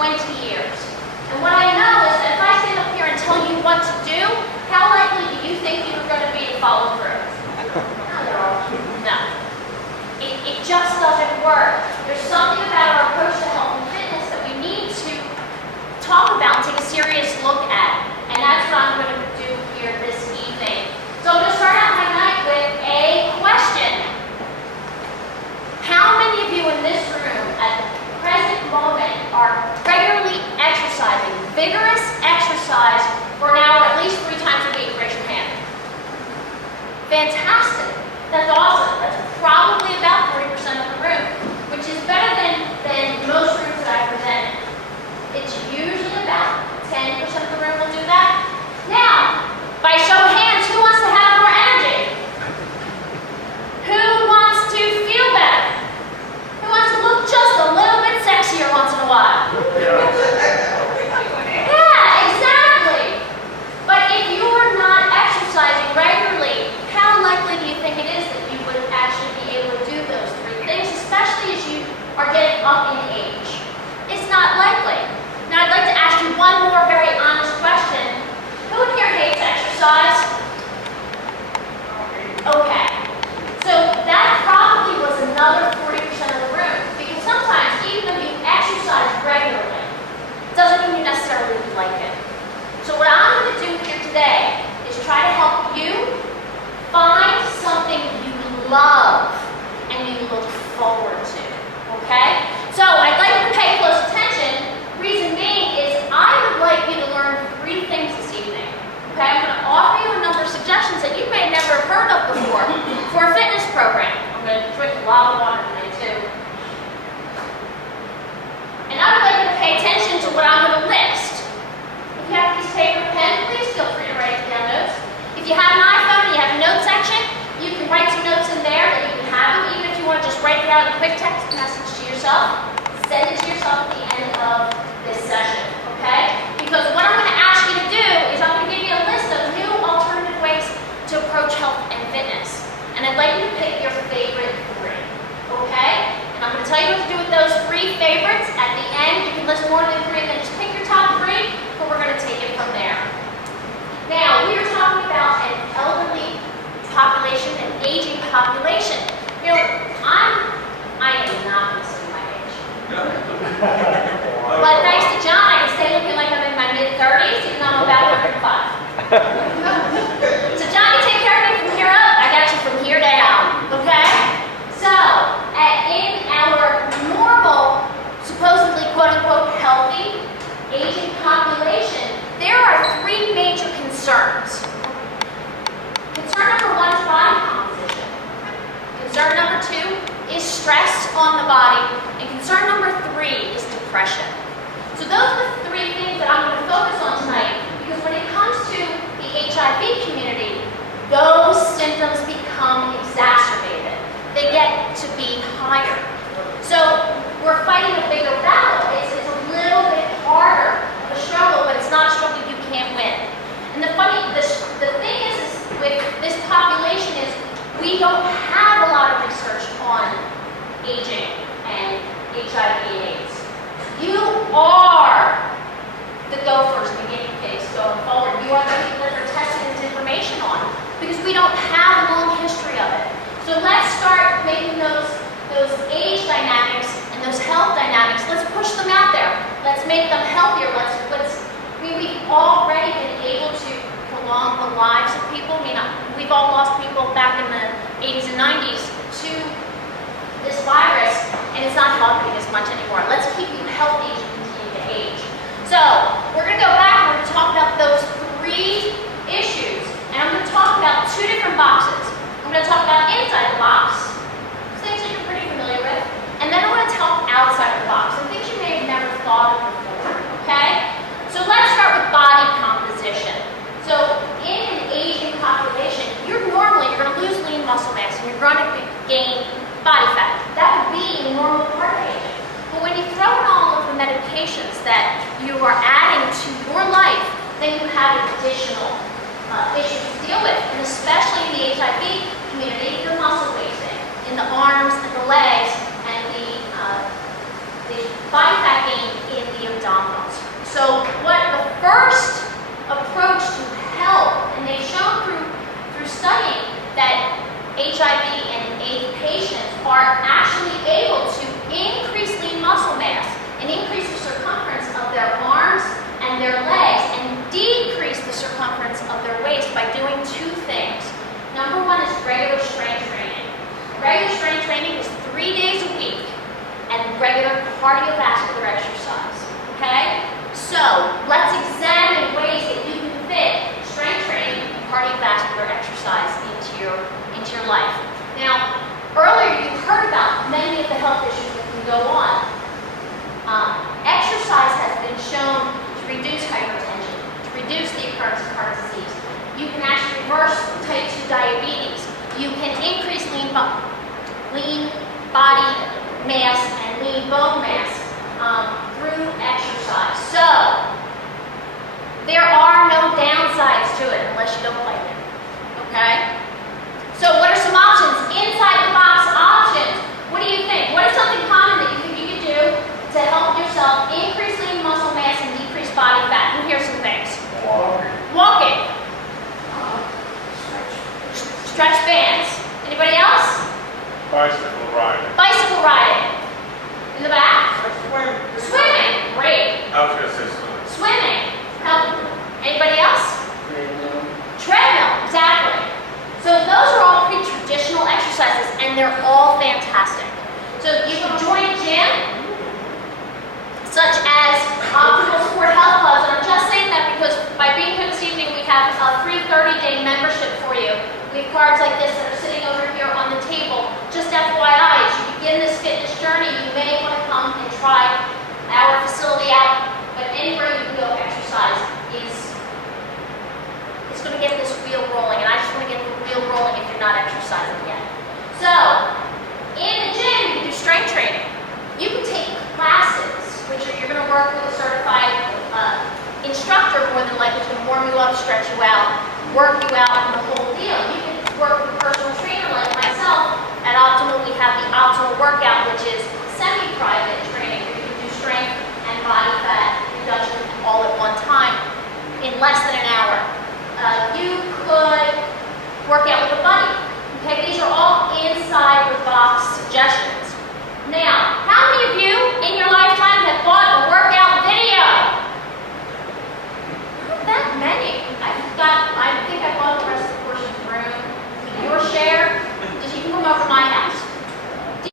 20 years. And what I know is that if I stand up here and tell you what to do, how likely do you think you're going to be to follow through? No. It just doesn't work. There's something about our approach to health and fitness that we need to talk about and take a serious look at. And that's what I'm going to do here this evening. So I'm going to start out my night with a question. How many of you in this room at the present moment are regularly exercising, vigorous exercise for an hour at least 3 times a week? Raise your hand. Fantastic. That's awesome. That's probably about 40% of the room, which is better than most rooms that I presented. It's usually about 10% of the room will do that. Now, by show of hands, who wants to have more energy? Who wants to feel better? Who wants to look just a little bit sexier once in a while? Yeah, exactly. But if you're not exercising regularly, how likely do you think it is that you would actually be able to do those 3 things, especially as you are getting up in age? It's not likely. Now, I'd like to ask you one more very honest question. Who in here hates exercise? Okay. So that probably was another 40% of the room, because sometimes, even though you exercise regularly, doesn't mean you necessarily like it. So what I'm going to do here today is try to help you find something you love and you look forward to, okay? So I'd like you to pay close attention. Reason being is I would like you to learn 3 things this evening, okay? I'm going to offer you a number of suggestions that you may never have heard of before for a fitness program. I'm going to drink a lot of water today too. And I would like you to pay attention to what I'm going to list. If you have a piece of paper and pen, please feel free to write down notes. If you have an iPhone and you have a note section, you can write some notes in there that you can have them, even if you want to just write it out in a quick text message to yourself. Send it to yourself at the end of this session, okay? Because what I'm going to ask you to do is I'm going to give you a list of new alternative ways to approach health and fitness. And I'd like you to pick your favorite 3, okay? And I'm going to tell you what to do with those 3 favorites. At the end, you can list more than 3, then just pick your top 3, but we're going to take it from there. Now, we are talking about an elderly population, an aging population. You know, I am not going to say my age. But thanks to John, I can stay looking like I'm in my mid-30s, even though I'm about 105. So John, you take care of me from here up. I got you from here down, okay? So, in our normal, supposedly quote-unquote healthy, aging population, there are 3 major concerns. Concern number 1 is body composition. Concern number 2 is stress on the body. And concern number 3 is depression. So those are the 3 things that I'm going to focus on tonight, because when it comes to the HIV community, those symptoms become exacerbated. They get to be higher. So we're fighting a bigger battle. It's a little bit harder of a struggle, but it's not a struggle you can't win. And the thing is with this population is we don't have a lot of research on aging and HIV and AIDS. You are the gophers in the guinea pigs going forward. You are the people that are testing this information on, because we don't have a long history of it. So let's start making those age dynamics and those health dynamics. Let's push them out there. Let's make them healthier. We've already been able to prolong the lives of people. I mean, we've all lost people back in the 80s and 90s to this virus, and it's not helping as much anymore. Let's keep you healthy as you continue to age. So we're going to go back and we're going to talk about those 3 issues, and I'm going to talk about 2 different boxes. I'm going to talk about inside the box, things that you're pretty familiar with, and then I'm going to talk outside the box, and things you may have never thought of before, okay? So let's start with body composition. So in an aging population, you're going to lose lean muscle mass, and you're going to gain body fat. That would be a normal part of aging. But when you throw in all of the medications that you are adding to your life, then you have additional issues to deal with, and especially in the HIV community, the muscle wasting in the arms and the legs, and the body fat gain in the abdominal So what the first approach to health, and they've shown through studying that HIV and AIDS patients are actually able to increase lean muscle mass and increase the circumference of their arms and their legs and decrease the circumference of their waist by doing two things. Number one is regular strength training. Regular strength training is 3 days a week and regular cardiovascular exercise, okay? So let's examine ways that you can fit strength training and cardiovascular exercise into your life. Now, earlier you heard about many of the health issues that can go on. Exercise has been shown to reduce hypertension, to reduce the occurrence of heart disease. You can actually reverse type 2 diabetes. You can increase lean body mass and lean bone mass through exercise. So, there are no downsides to it unless you don't like it, okay? So what are some options? Inside the box options. What do you think? What is something common that you think you could do to help yourself increase lean muscle mass and decrease body fat? And here's some things. Walking. Stretch bands. Anybody else? Bicycle riding. Bicycle riding. In the back? Swimming. Swimming. Great. I was going to say swimming. Swimming. Anybody else? Treadmill. Treadmill. Exactly. So those are all pretty traditional exercises, and they're all fantastic. So you can join a gym, such as Optimal Sport Health Clubs, and I'm just saying that because by being here this evening, we have a free 30-day membership for you. We have cards like this that are sitting over here on the table. Just FYI, as you begin this fitness journey, you may want to come and try our facility out, but anywhere you can go exercise is going to get this wheel rolling, and I just want to get the wheel rolling if you're not exercising yet. So, in the gym, you can do strength training. You can take classes, which you're going to work with a certified instructor more than likely, who's going to warm you up, stretch you out, work you out, and the whole deal. You can work with a personal trainer like myself. At Optimal, we have the Optimal Workout, which is semi-private training. You can do strength and body fat reduction all at one time in less than an hour. You could work out with a buddy. Okay, these are all inside the box suggestions. Now, how many of you in your lifetime have bought a